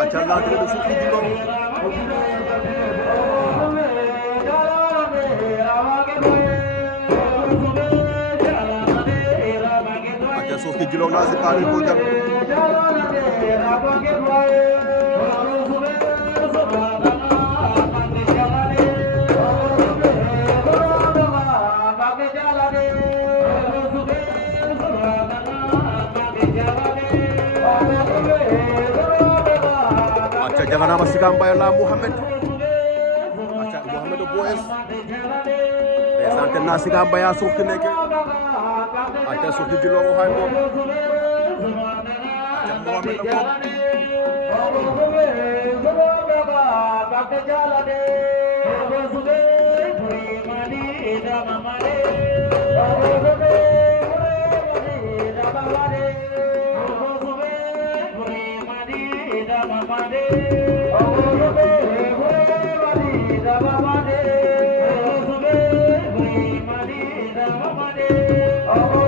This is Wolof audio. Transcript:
aca l'entrée de Soukhi Djilong aca Soukhi Djilong na sikali ko jam aca jangan nama si kampay la Muhammad aca Muhammad Boes desante na si kampay ya Soukhi neke aca Soukhi Djilong hay mo aca Muhammad mo Oh